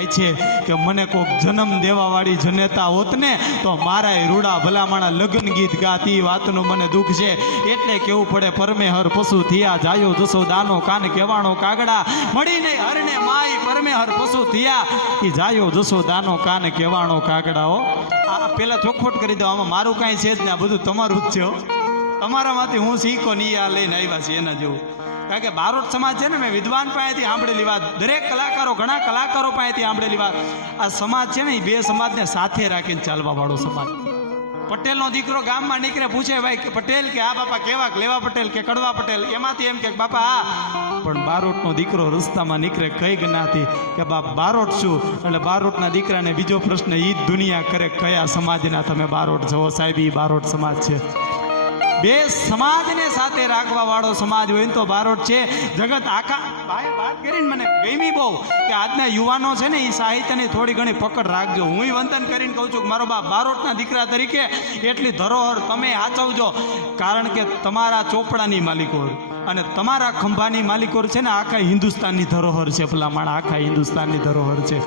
થાય છે કે મને કોક જન્મ દેવાવાળી જનેતા હોત ને તો મારા રૂડા ભલામણા લગ્ન ગીત ગાતી વાતનું મને દુઃખ છે એટલે કેવું પડે પરમેહર પશુ થયા જાયો જસોદાનો કાન કેવાણો કાગડા મળીને હરને માઈ પરમેહર પશુ થયા એ જાયો જસોદાનો કાન કેવાણો કાગડાઓ આ પેલા ચોખવટ કરી દો આમાં મારું કાંઈ છે જ ને આ બધું તમારું જ છે તમારામાંથી હું શીખો નહીં આ લઈને આવ્યા છે એના જેવું કારણ કે બારોટ સમાજ છે ને મેં વિદ્વાન પાસેથી સાંભળેલી વાત દરેક કલાકારો ઘણા કલાકારો પાસેથી સાંભળેલી વાત આ સમાજ છે ને એ બે સમાજને સાથે રાખીને ચાલવા વાળો સમાજ પટેલનો દીકરો ગામમાં નીકળે પૂછે ભાઈ પટેલ કે આ બાપા કેવા લેવા પટેલ કે કડવા પટેલ એમાંથી એમ કે બાપા આ પણ બારોટનો દીકરો રસ્તામાં નીકળે કઈ જ્ઞાતિ કે બાપ બારોટ શું એટલે બારોટના દીકરાને બીજો પ્રશ્ન ઈ જ દુનિયા કરે કયા સમાજના તમે બારોટ છો સાહેબ ઈ બારોટ સમાજ છે બે સમાજને સાથે રાખવા વાળો સમાજ હોય તો બારોટ છે જગત આખા ભાઈ વાત કરીને મને ગમી બહુ કે આજના યુવાનો છે ને એ સાહિત્યની થોડી ઘણી પકડ રાખજો હું વંદન કરીને કહું છું કે મારો બાપ બારોટના દીકરા તરીકે એટલી ધરોહર તમે સાચવજો કારણ કે તમારા ચોપડાની માલિકો અને તમારા ખંભાની માલિકો છે ને આખા હિન્દુસ્તાનની ધરોહર છે પેલા માણા આખા હિન્દુસ્તાનની ધરોહર છે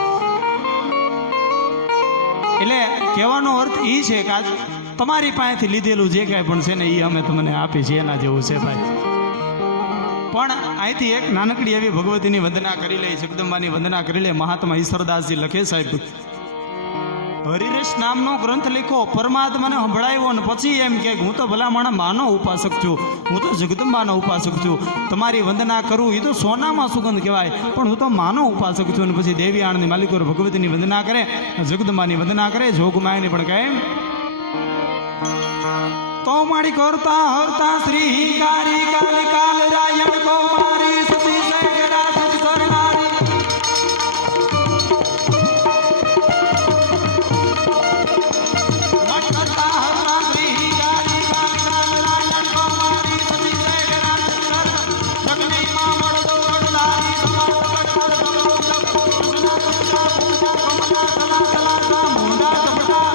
એટલે કહેવાનો અર્થ એ છે કે આજ તમારી પાસેથી લીધેલું જે કાંઈ પણ છે ને એ અમે તમને આપી છે એના જેવું છે ભાઈ પણ અહીંથી એક નાનકડી એવી ભગવતીની વંદના કરી લે જગદંબાની વંદના કરી લે મહાત્મા ઈશ્વરદાસજી લખે સાહેબ હરિરેશ નામનો ગ્રંથ લખો પરમાત્માને સંભળાવ્યો અને પછી એમ કે હું તો ભલામણા માનો ઉપાસક છું હું તો જગદંબાનો ઉપાસક છું તમારી વંદના કરું એ તો સોનામાં સુગંધ કહેવાય પણ હું તો માનો ઉપાસક છું અને પછી દેવી આણંદની માલિકો ભગવતીની વંદના કરે જગદંબાની વંદના કરે જોગમાયની પણ કહે તો મારી કરતા હરતા શ્રી કારી કાલ કાલ રાયણ કુમારી સતી સૈગરા સત સરનારી કરતા હરતા શ્રી કારી કાલ કાલ રાયણ કુમારી સતી સૈગરા સત સરનારી જગની માં મળદો વડલારી તમારો વડવડ કૃષ્ણ પૂજા પૂજા કમલા સલા સલા મુંડા ચપટા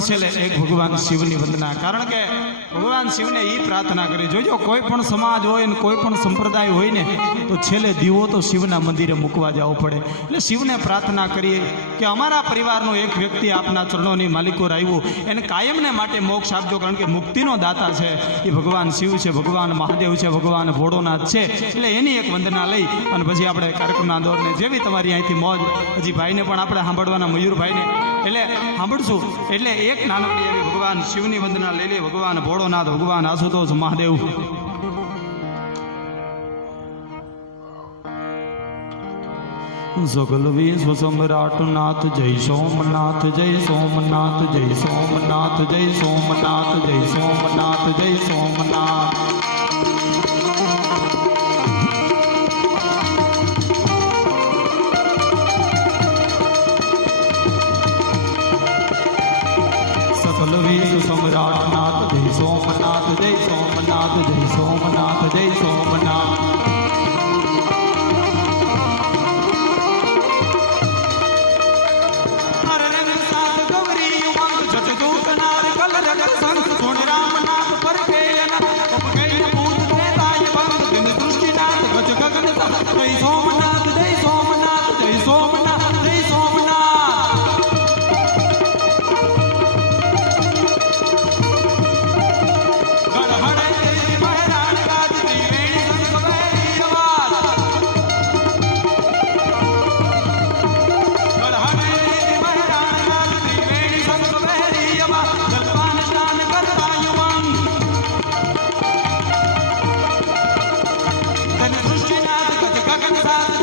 છેલ્લે એક ભગવાન શિવની વંદના કારણ કે ભગવાન શિવને એ પ્રાર્થના કરી જોજો કોઈ પણ સમાજ હોય ને કોઈ પણ સંપ્રદાય હોય ને તો છેલ્લે દીવો તો શિવના મંદિરે મૂકવા જવો પડે એટલે શિવને પ્રાર્થના કરીએ કે અમારા પરિવારનો એક વ્યક્તિ આપના ચરણોની માલિકો આવ્યો એને કાયમને માટે મોક્ષ આપજો કારણ કે મુક્તિનો દાતા છે એ ભગવાન શિવ છે ભગવાન મહાદેવ છે ભગવાન ભોળોનાથ છે એટલે એની એક વંદના લઈ અને પછી આપણે કાર્યક્રમના દોરને જેવી તમારી અહીંથી મોજ હજી ભાઈને પણ આપણે સાંભળવાના મયુરભાઈને એટલે સાંભળશું એટલે એક નાનકડી એવી ભગવાન શિવની વંદના લઈ લે ભગવાન ભોળોનાથ ભગવાન આશુતોષ મહાદેવ સકલ વિશ્વ સમ્રાટ નાથ જય સોમનાથ જય સોમનાથ જય સોમનાથ જય સોમનાથ જય સોમનાથ જય સોમનાથ સમ્રાટનાથ જય સોમનાથ જય સોમનાથ જય સોમનાથ જય સોમનાથ સાથ